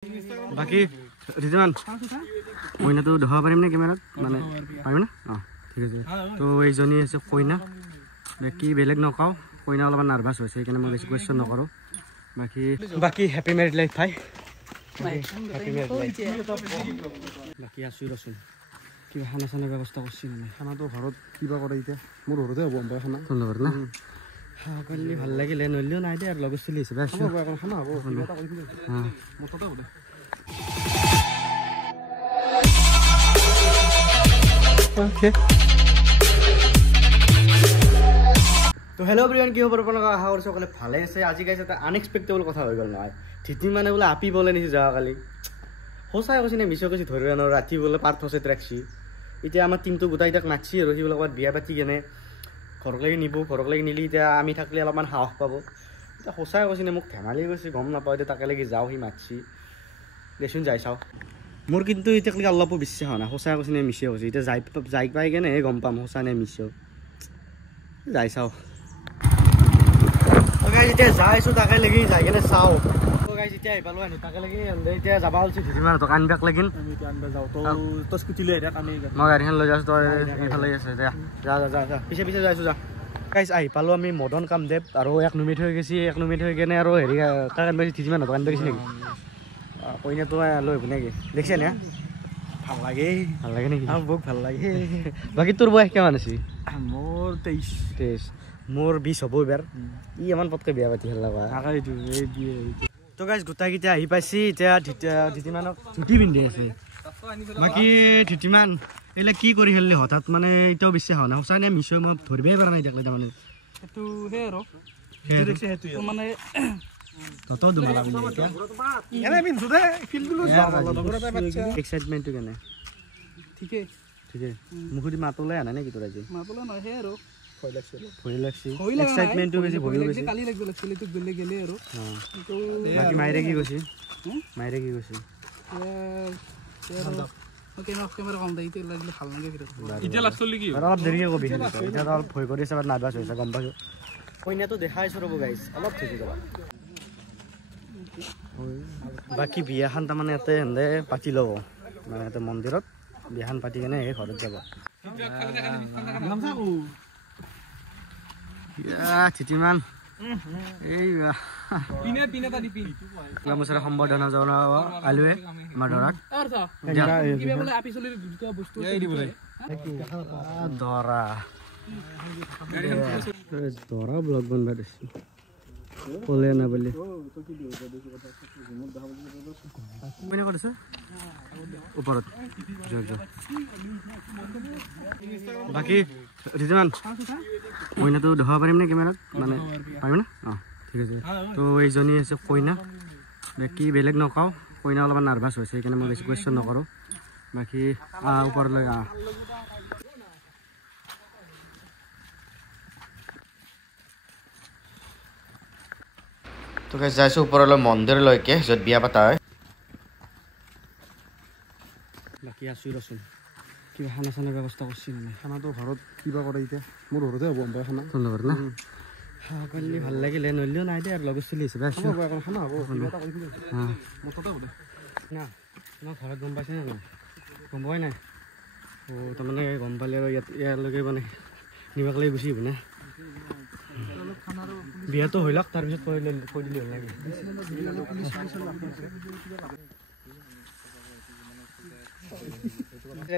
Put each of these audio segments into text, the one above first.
বাকি ৰিজমান কইনাটো দেখাব পাৰিম নে কেমেৰাত মানে পাৰিম না ঠিক আছে তো এইজনী আছে কইনা বাকি বেলেগ নকওঁ কইনা অলপমান নাৰ্ভাছ হৈছে সেইকাৰণে মই বেছি কুৱেশ্যন নকৰোঁ বাকি হেপী মেৰিড লাইফ ভাই হেপী মেৰিড লাইফ বাকি আছোঁ ৰচোন কিবা খানা চানাৰ ব্যৱস্থা কৰিছে মানে খানাটো ঘৰত কিবা কৰে এতিয়া মোৰ ঘৰতে হ'ব আমাৰ খানা তোৰ লগত না কৰিলে ভাল লাগিলে নলিও নাই দে আৰু লগত চলি আছে খানা হ'ব মততে হ'ব Okay. তো হেল্ল' এভৰিৱান কি খবৰ আপোনালোক আশা কৰিছোঁ সকলোৱে ভালে আছে আজি গাইছে এটা আনএক্সপেক্টেবল কথা হৈ গ'ল নহয় ঠিটি মানে বোলে আপি বলে নিছে যোৱাকালি সঁচাই কৈছে নে মিছাই কৈছে ধৰিব নোৱাৰোঁ ৰাতি বোলে পাৰ্থ চেট ৰাখছি এতিয়া আমাৰ টিমটো গোটাই তাক মাতছি আৰু সি বোলে ক'ৰবাত বিয়া পাতি কেনে ঘৰলৈকে নিব ঘৰলৈকে নিলি এতিয়া আমি থাকিলে অলপমান সাহস পাব এতিয়া সঁচাই কৈছে নে মোক ধেমালি কৈছে গম নাপাওঁ এতিয়া তাকে লাগি যাওঁ সি মাতছি দেচোন যাই চাওঁ মোৰ কিন্তু এতিয়ালৈকে অলপো বিশ্বাস হোৱা নাই সঁচাই কৈছে নে মিছাই কৈছে এতিয়া যাই পাই কেনে গম পাম সঁচা নে মিছাও যাই চাওঁ যেতিয়া যাই আছোঁ তাকে লাগি যাই কেনে চাওঁ যেতিয়া আহি পালোঁ তাকে লাগি এতিয়া যাব ওলছি দুদিনমান তক আনবাক লাগিল তই স্কুটি লৈ মই গাড়ীখন লৈ যাইছোঁ তই এইফালে আছে যা যা যা যা পিছে পিছে যাইছোঁ যা গাইছ আহি পালোঁ আমি মদন কামদেৱ আৰু এক নুমি থৈ গৈছি এক নুমি থৈ কেনে আৰু হেৰি কাক আনবা গৈছি দুদিনমান তক আনবা গৈছি নেকি কইনাটো লৈ আহিব নেকি দেখিছে নে ভাল লাগে নেকি বহুত ভাল লাগে বাকী তোৰ বয়স কিমান আছে মোৰ 23 মোৰ 20 হ'ব এবাৰ ই ইমান পটকৈ বিয়া পাতি খেলা তো গাইছ গোটাইকেইটা আহি পাইছি এতিয়া ধুতিমানক ধুতি পিন্ধি আছে বাকী ধুতিমান এইবিলাক কি কৰি খেলিলি হঠাৎ মানে এতিয়াও বিশ্বাস হোৱা নাই সঁচাই নে মিছাই মই ধৰিবই পৰা নাই এতিয়ালৈ তাৰমানে সেইটো সেই আৰু মানে এক্সাইটমেণ্টটো কেনে ঠিকেই ঠিকেই মুখুদি মাতলে আনা নেকি তোৰ আজি মাতলে নহয় সেই আৰু ভয় লাগছি এক্সাইটমেণ্টটো বেছি ভয় গৈছে কালি লাগিব লাগছিল তো গলে গলে আৰু বাকি মাইৰে কি কৈছে মাইৰে কি কৈছে কেমেৰা কম দে এতিয়া লাগিলে ভাল লাগে এতিয়া লাষ্ট চলি কি অলপ দেৰিকে কবি এতিয়া অলপ ভয় কৰি আছে নাৰ্ভাছ হৈছে গম পাইছোঁ কইনাটো দেখাইছোঁ ৰ'ব গাইছ অলপ ঠিক যাবা বাকী বিয়াখন তাৰমানে ইয়াতে সেন্দে পাতি ল'ব মানে ইয়াতে মন্দিৰত বিয়াখন পাতি কেনে সেই ঘৰত যাব চিটিমান এই গামোচাৰে সম্বৰ্ধনা জনাব আলুৱে আমাৰ দৰাক দৰা ব্লগ বনাব দিছোঁ ক'লে না বুলি ওপৰত বাকী ৰিজমান কইনাটো দেখাব পাৰিম নে কেমেৰাত মানে পাৰিম না ঠিক আছে তো এইজনী আছে কইনা বাকী বেলেগ নকওঁ কইনা অলপমান নাৰ্ভাছ হৈছে সেইকাৰণে মই বেছি কুৱেশ্যন নকৰোঁ বাকী ওপৰলৈ তো যাইছোঁ ওপৰলৈ মন্দিৰলৈকে য'ত বিয়া পতা হয় বাকী আছোঁ ৰচোন কিবা খানা চানাৰ ব্যৱস্থা কৰিছে মানে খানাটো ঘৰত কিবা কৰে এতিয়া মোৰ ঘৰতে হ'ব আমাৰ খানা তোৰ লগত না কৰিলে ভাল লাগিলে নলিও নাই দে আৰু লগত চলি আছে খানা হ'ব মততে হ'ব না আমাৰ ঘৰত গম পাইছে নে নাই গম পোৱাই নাই তাৰমানে গম পালে আৰু ইয়ালৈকে মানে নিবাক লাগি গুচি আহিব না বিয়াটো হৈ লওক তাৰপিছত কৈ দিলে হ'ল নেকি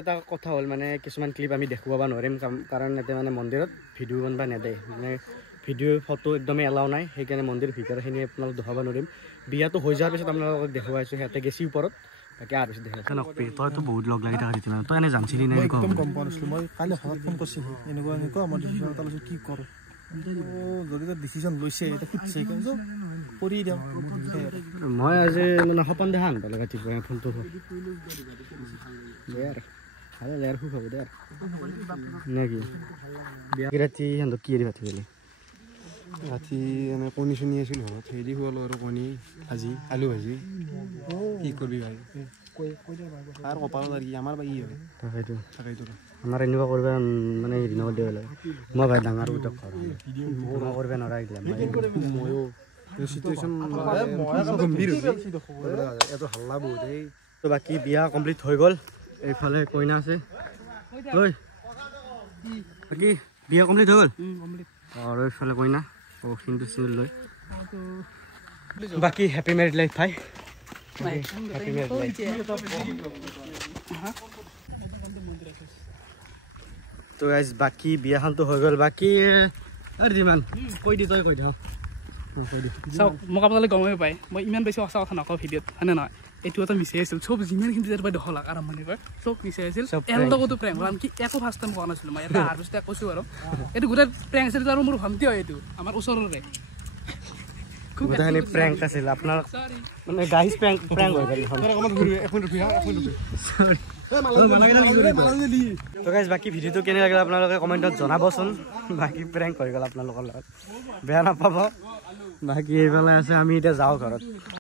এটা কথা হ'ল মানে কিছুমান ক্লিপ আমি দেখুৱাব নোৱাৰিম কাৰণ ইয়াতে মানে মন্দিৰত ভিডিঅ' বনাব নেদে মানে ভিডিঅ' ফটো একদমেই এলাও নাই সেইকাৰণে মন্দিৰ ভিতৰখিনি আপোনালোক দেখাব নোৱাৰিম বিয়াটো হৈ যোৱাৰ পিছত আপোনালোকক দেখুৱাইছোঁ সিহঁতে গেছি ওপৰত তাকে আৰু পিছত দেখাইছোঁ নকবি তইতো বহুত লগ লাগি থকা দিছিল তই এনে জানিছিলি নাই একদম গম পোৱা নাছিলোঁ মই কালি হঠাৎ ফোন কৰিছোঁ এনেকুৱা মই ডিচিশ্যন এটা লৈছোঁ কি কৰোঁ যদি ডিচিশ্যন লৈছে এতিয়া সুধিছে কৰি দিওঁ মই আজি মানে সপোন দেখা নাপালোঁ ৰাতিপুৱা ফোনটো দে আৰু ভালে লেয়াৰ সুখ হ'ব দে আৰু নেকি বিয়া ৰাতি সিহঁতক কি হেৰি ভাতি পেলি ৰাতি এনে কণী চণী আছিল ঘৰত হেৰি খোৱালোঁ আৰু কণী ভাজি আলু ভাজি কি কৰিবি ভাই আৰু কপালত আৰু কি আমাৰ বা কি হয় তাকেইতো আমাৰ এনেকুৱা কৰিব মানে হেৰি নকৰি দিব লাগে মই ভাই ডাঙৰ উঠক ঘৰ কৰিব নোৱাৰা ময়ো সিচুৱেশ্যন গম্ভীৰ এইটো হাল্লা বহুত এই তো বাকী বিয়া কমপ্লিট হৈ গ'ল এইফালে কইনা আছে ঐ বাকী বিয়া কমপ্লিট হৈ গ'ল আৰু এইফালে কইনা সিন্দুৰ চিন্দুৰ লৈ বাকী হেপী মেৰিড লাইফ ভাই হেপী মেৰিড লাইফ তো গাইজ বাকী বিয়াখনটো হৈ গ'ল বাকী আৰু যিমান কৈ দি তই কৈ দে চাওক মোক আপোনালোকে গমেই পায় মই ইমান বেছি সঁচা কথা নকওঁ ভিডিঅ'ত হয়নে নহয় এইটো এটা মিছাই আছিল চব যিমানখিনি যেতিয়াৰ পৰা 10 লাখ আৰম্ভণি কৰে চব মিছাই আছিল এৰ লগতো প্ৰেংক হ'ল আনকি একো ফাৰ্ষ্ট টাইম কোৱা নাছিলোঁ মই এটা হাৰ্ভেষ্ট কৈছোঁ আৰু এইটো গোটেই প্ৰেংক আছিল আৰু মোৰ ভণ্টি হয় এইটো আমাৰ ওচৰৰে গোটেইখিনি প্ৰেংক আছিল আপোনাৰ মানে গাইজ প্ৰেংক হৈ গ'ল তো গাইজ বাকী ভিডিঅ'টো কেনে লাগিল আপোনালোকে কমেণ্টত জনাবচোন বাকী প্ৰেংক হৈ গ'ল আপোনালোকৰ লগত বেয়া নাপাব বাকী এইফালে আছে আমি এতিয়া যাওঁ ঘৰত